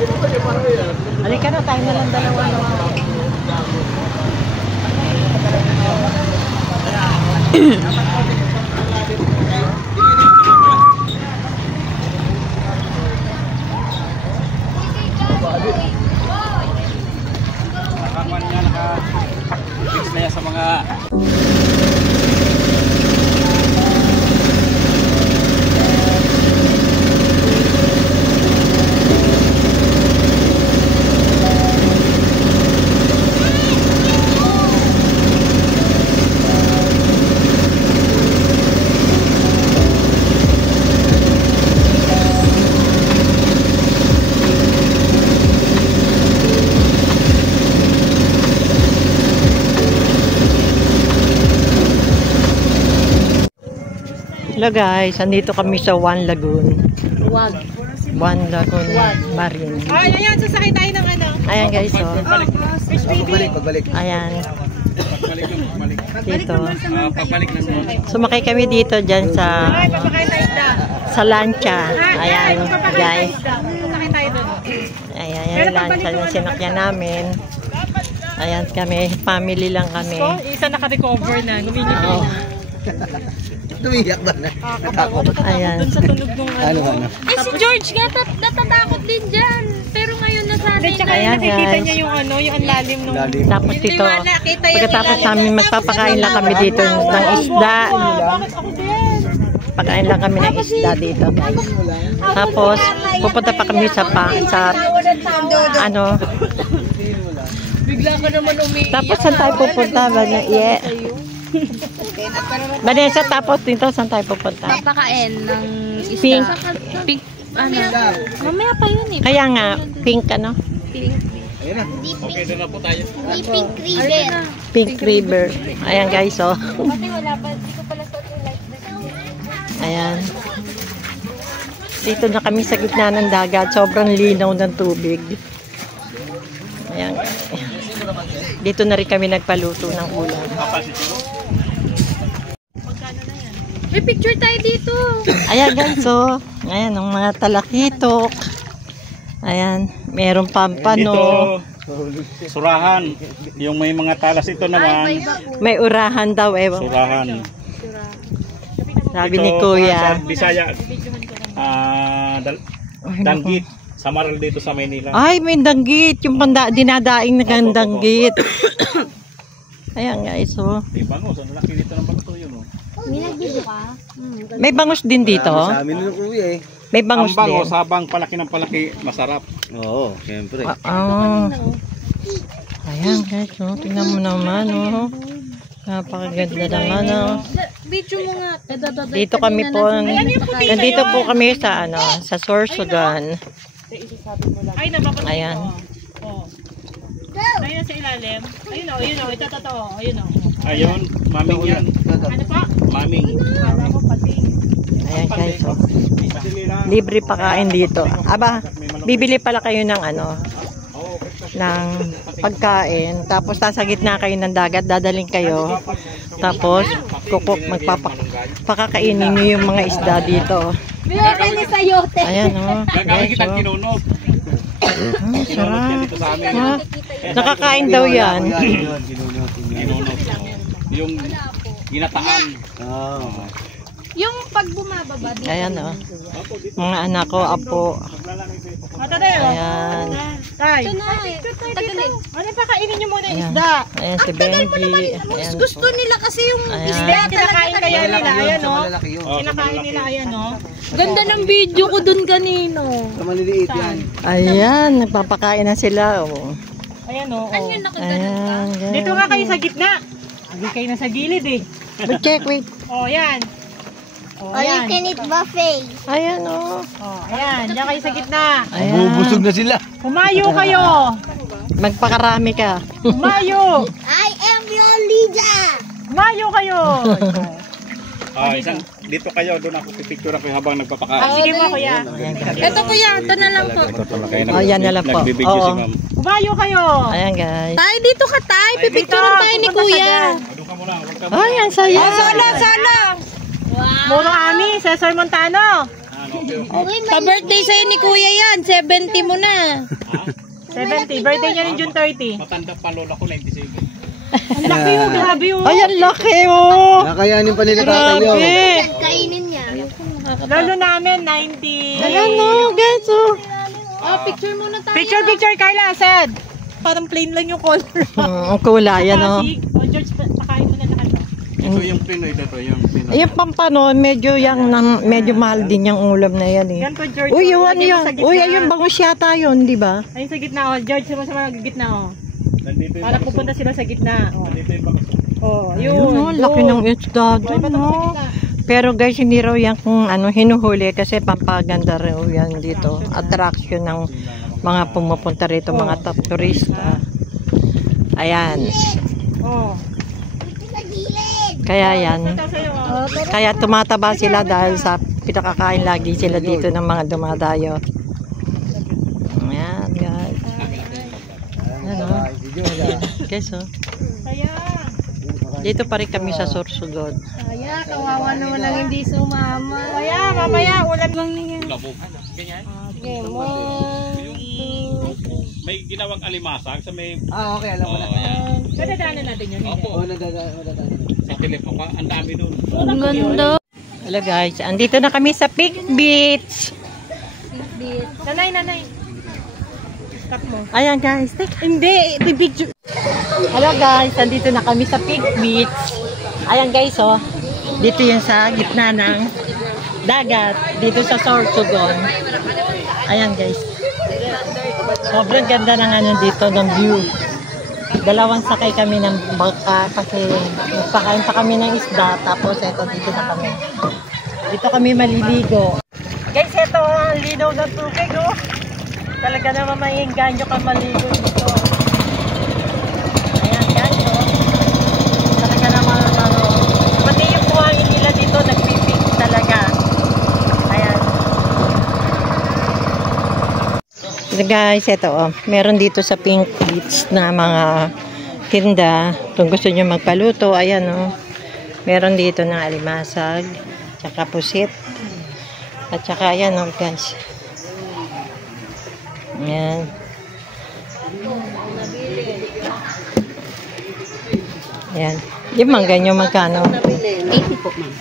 Halika na, tayo na lang dalawa. Nakakuan niya, naka-fix na yan sa mga Hello guys, andito kami sa One Lagoon. One Lagoon Marine. Ay, ayan, sasakay tayo ng ano. Ayan guys, oh. pagbalik. Ayan. Dito. Pagbalik na sa Sumakay kami dito dyan Ay, papakain tayo isda. sa lancha. Ayan guys. Sasakay tayo doon. Ayan, yung lancha yung sinakyan namin. Ayan kami, family lang kami. So, isa naka-recover na, ngumingiti na. Tumiyak ba na? Natakot. Ayan. Doon sa tunog ng ano. Eh si George nga natatakot din dyan. Pero ngayon nasanay na. Ayan, Nakikita guys. niya yung ano, yung anlalim nung... Tapos dito, Kita yung pagkatapos namin magpapakain lang kami dito ng isda. Bakit ako din? Pagkain lang kami ng isda dito guys. Tapos, pupunta pa kami sa ano. Bigla ka naman umiiyak. Tapos saan tayo pupunta? Vanessa, tapos dito saan tayo pupunta? Papakain ng isda. Pink. Pink. Ano? Mamaya pa yun eh. Kaya nga, pink ano? Pink. Okay, doon na po tayo. Pink river. Pink River. Ayan guys, oh. Pati wala pa. Di ko pala sa light na. Ayan. Dito na kami sa gitna ng dagat. Sobrang linaw ng tubig. Ayan. Dito na rin kami nagpaluto ng ulam. May picture tayo dito. Ayan guys, oh. Ayan, ang mga talakitok. Ayan, meron pampano. Dito, surahan. Yung may mga talas ito naman, May urahan daw, eh. surahan. Sabi Ito, ni Kuya. Sa Bisaya, danggit. Samaral dito sa Maynila. Ay, may danggit. Yung dinadaing na danggit. Ayan guys, oh. May bangus. Ang laki dito ng bato yun. Oh. May nagbido ka? May bangus din dito. Sa amin ng kuya eh. May bangus Ang bangus, din. habang palaki ng palaki, masarap. Oo, siyempre. Ayan guys, oh. Tingnan mo naman, oh. Napakaganda naman, oh. Video mo nga. Dito kami po, nandito po kami sa, ano, sa Sorsogon. Ay, nababalik ko. Ayan. Oh. Ayun sa ilalim. Ayun o, yun o. Ito totoo. Ayun o. Ayun, maming yan. Ano pa? Maming. Kala ko pati. Ayan guys, oh. Libre pakain dito. Aba, bibili pala kayo ng ano, ng pagkain. Tapos nasa gitna kayo ng dagat, dadaling kayo. Tapos, pakakainin nyo yung mga isda dito. May sayote. Ayan, oh. Gagawin Guys, kitang oh. kinunod. Sarap. Dito sa amin. Ha? Nakakain daw yan. Kinunod. Yung ginataan. Yung pag bumababa dito. Ayan, oh. Mga anak ko, apo. Mata tayo. Ayan. Tay. Ito na. Tagalin. Ano pa kainin nyo muna yung Ayan. isda? Ayan si Benji. Ayan. Gusto nila kasi yung Ayan. isda. Kinakain kaya nila. Ayan o. Malaki yun. Kinakain nila. Ayan o. Ganda ng video ko dun kanino. Sa maliliit yan. Ayan, nagpapakain na sila. Oh. Ayan o. Ano yung nakaganon ka? Ayan, guys. Dito nga kayo sa gitna. Hindi kayo nasa gilid eh. But check, wait. O, yan. O, All you yan. can eat buffet. Ayan, oh. O, ayan. Diyan kayo sa gitna. Ayan. Bubusog na sila. Humayo kayo. Magpakarami ka. Humayo. I am your leader. Humayo kayo. Dito kayo, doon ako pipicture ako habang nagpapakain. Sige mo kuya. Ito kuya, ito na lang po. Oh, yan na lang po. Nagbibigyo si Oo. ma'am. Humayo kayo. Ayan, guys. Tay, dito ka tay. Pipicturean tayo ni kuya. Doon ka muna, huwag ka Ayan, saya. Sala. Muro Ami, Cesar Montano. Ano? Pa-birthday sa'yo ni Kuya yan. 70 mo na. 70. Birthday niya rin June 30. Matanda pa lola ko 97. Ang laki yun. Grabe yun. Ay, ang laki oh. Nakayanin pa nila tatay yun. Grabe. Kainin niya. Lolo namin 90. Ayan oh, guys oh. Picture muna tayo. Picture, Carla, Sed. Parang plain lang yung color. Ang kulay, yan oh. O, George, pakain mo na lahat. Ito yung Pinoy dito, yung Pinoy. Yung pampano, medyo medyo mahal din yung ulam na yan eh. Yan po, George. Uy, O, yun, lagyan mo yun. sa gitna. Uy, ayun, bangus yata yun, di ba? Ayun sa gitna, o. George, sino sa gitna, o. Nandito yung Para pupunta sila sa gitna. O, Nandito yung bakasok. yun. Ayun, oh, laki ng isda doon, no? Pero guys, hindi raw yan kung hinuhuli kasi pampaganda raw yan dito. Attraction ng mga pumupunta rito, mga top turista. Ayan. O. Kaya yan. Ito sa'yo, o. Kaya tumataba sila dahil sa pinakakain lagi sila dito ng mga dumadayo. Ayan, guys. Ayan, oh. Guys, oh. Kaya. Dito pa rin kami sa Sorsogon. Kaya, kawawa naman ang hindi sumama. Kaya, mamaya, ulam lang niya. Labo. Ganyan. Sige mo. May ginawang alimasag sa may... Okay, alam ko na. Ayan. Kadadaanan natin yun. Opo. Nadadaan. Sa telepo pa, ang dami doon. Ang ganda. Hello guys, andito na kami sa Pig Beach. Nanay. Stop mo. Ayan guys, Hindi, bibidyo. hello guys, andito na kami sa Pig Beach. Ayan guys, oh. Dito yan sa gitna ng dagat, dito sa Sorsogon. Ayan guys. Sobrang ganda ng ano dito, ng view. Dalawang sakay kami ng bangka kasi nagpakain pa kami ng isda. Tapos eto, dito na kami. Dito kami maliligo. Guys, eto ang linaw ng tubig, oh. Talaga naman maiinganyo ka maligo dito. Ayan guys, oh. Talaga naman, ano, pati yung buhangin nila dito, nagpipig talaga. Ayan. So guys, eto, oh. Meron dito sa Pink Beach na mga tinda. Kung gusto nyo magpaluto, ayan, oh. Meron dito ng alimasag, tsaka pusit. At saka ayan, oh guys. Ayan. Ayan. Yung mangga nyo magkano? 80 po, ma'am.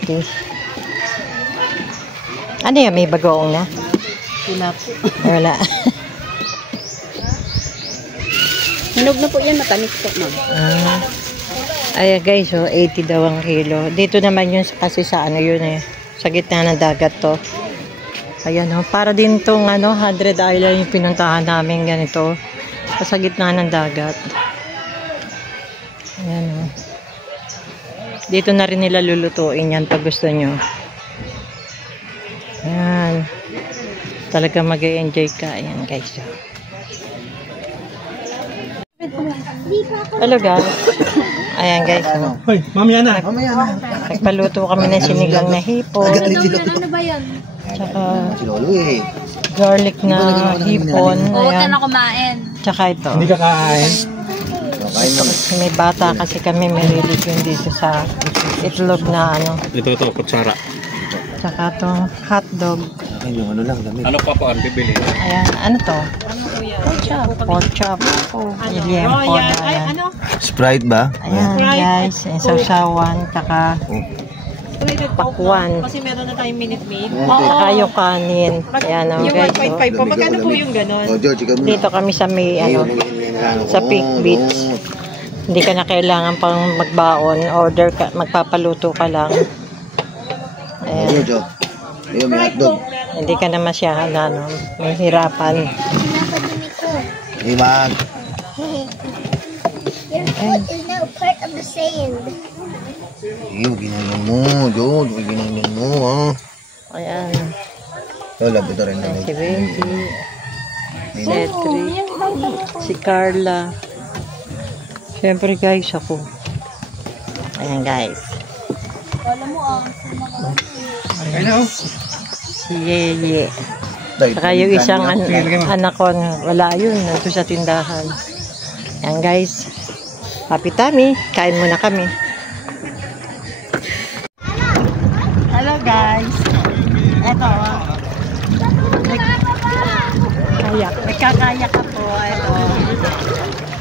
80. Ano yan? May bagoong na? Wala po. Wala. Hinog na po yan, matamis po, ma'am. Ayan guys, oh, 80 daw ang kilo. Dito naman yun kasi sa ano yun eh. Sa gitna ng dagat to. Ayan, oh, para din tong ano, 100 Island yung pinuntahan namin ganito. Sa gitna ng dagat. Ayan, oh. Dito na rin nila lulutuin yan pag gusto nyo. Ayan. Talaga mag-enjoy ka. Ayan guys. Oh. Hello guys. Ayan guys. Oh. Hoy, mamaya na. Nagpaluto kami ng sinigang na hipon. Ano ba yan? Tsaka Si Lolo eh. garlic na hipon. Huwag ka Ayan. na kumain. Tsaka ito. Hindi ka kain. Kain naman. May bata kasi kami may religion dito sa itlog na ano. Ito, kutsara. Tsaka itong hotdog. Akin yung ano lang, damit. Ano pa po ang bibili? Ayan. Ano to? Pork chop. Pork chop. Liempo na. Ay, Ayan. ano? Sprite ba? Ayan guys. Yung sausawan. Tsaka Plated pakwan. Kasi meron na tayong minute maid. Tsaka yung kanin. Ayan o Yung guys. 1.5 Oh. po. Magkano po yung ganon? Oh, George, ikaw muna. Dito kami sa may ano. Sa Pink Beach. Hindi ka na kailangan pang magbaon. Order ka. Magpapaluto ka lang. Ayan. George, oh. Ayun, may hotdog. Hindi ka na masyadong ano, may hirapan. Hey, man. Your foot is now part of the sand. Iyo, ginanyan mo, George. Ginanyan mo, ha. Ayan. Oh, love ito rin na. Si Benji. Si Cedric. Si Carla. Siyempre guys, ako. Ayan guys. Hello. Si Yeye. Saka yung isang anak ko, wala yun. Nandito sa tindahan. Ayan guys. Happy tummy. Kain muna kami. Hello guys. Kayak. Nagkakayak ako. Ito.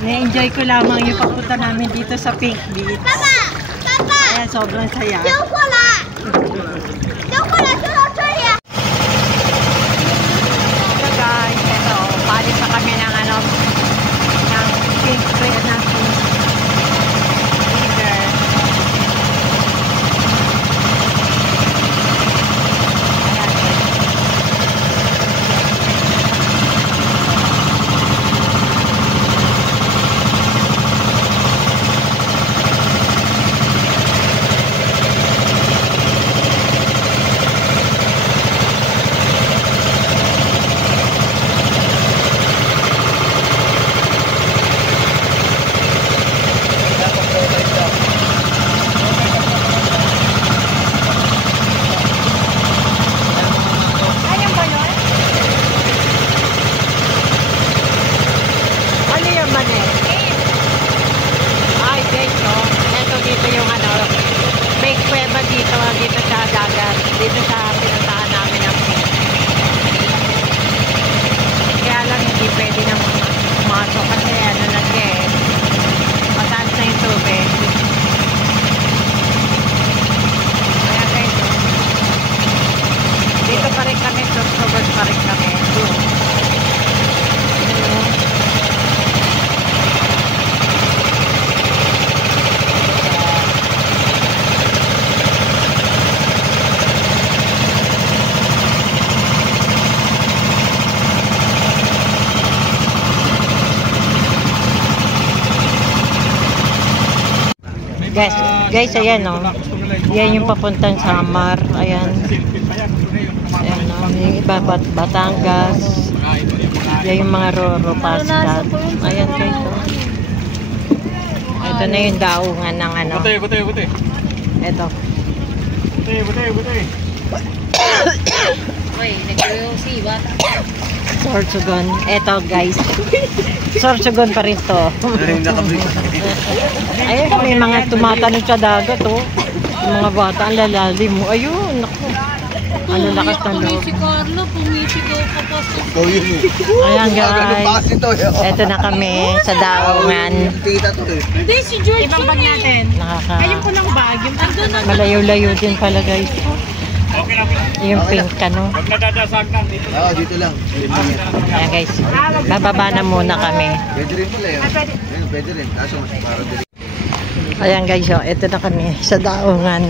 Na-enjoy ko lamang yung papunta namin dito sa Pink Beach. Papa! Papa! Ayan, sobrang saya. 丢过来！丢过来，丢到这里。 So guys, ito. Palit pa kami ng ng Pink Beach na Pink River. Dito sa dagat, dito sa pinuntahan namin ang Pink. Kaya lang hindi pwede na pumasok kasi ano na siya eh, mataas na yung tubig. Kaya guys, dito pa rin kami, subsubot pa rin kami. Guys, ayan o. Yan yung papuntang Samar. Ayan. Ayan o. Yung iba, Batangas. Yan yung mga Roro, Pascal. Ayan guys o. Ito na yung daungan ng ano. Buti. Ito. Buti. Uy, nag-UC ba? Sorsogon. Ito guys. Sorsogon pa rin to. Ayun, may mga tumatanong sa dagat oh. Yung mga bata, ang lalalim mo. Ayun, naku. Ano lakas ng loob. Si Carlo, pumisigaw ka pa sa... Ayan guys. Ito na kami sa daungan. Hindi, si George. Ibang bag natin. Ayun po lang bag. Yung andun na. Malayo-layo din pala guys. Okay lang. Yung pink ano. Pag nadadasag lang dito. Oo, dito lang. Ayan guys. Bababa na muna kami. Pwede rin pala yun. Ayun, pwede rin. Kaso mas para din. Ayan guys, oh, ito na kami sa daungan.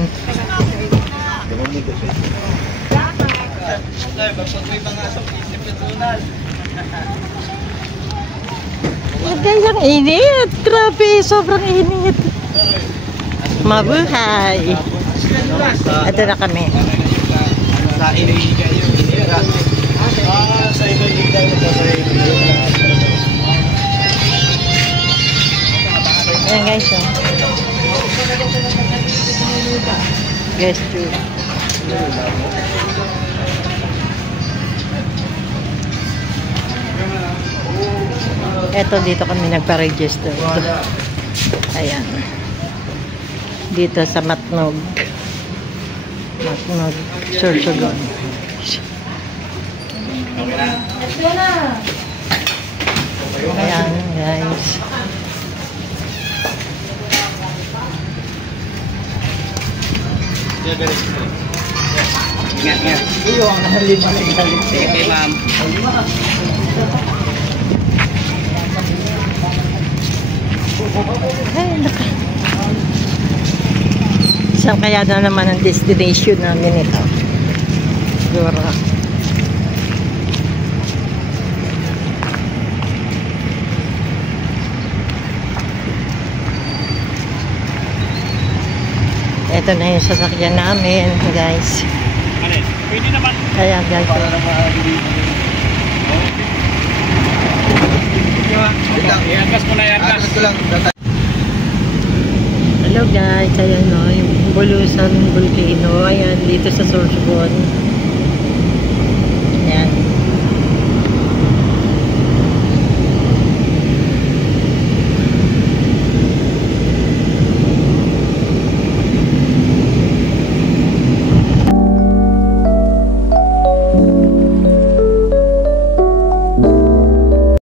Guys, ang init. Grabe, sobrang init. Mabuhay. Ito na kami. Sa iliga yung iliga. Sa iliga yung Ayan guys, oh. Guys, too. Eto, dito kami nagpa-register. Ayan. Dito sa Matnog. Matnog, Sorsogon. Ayan, guys. Ingat. Sige, ma'am. Ay, naka. Saan kaya na naman ang destination namin ito? Siguro. Ito na yung sasakyan namin, guys. Pwede naman. Ayan, guys. Iangkas mo na iangkas. Hello guys, ayan o, yung Bulusan Volcano, ayan dito sa Sorsogon.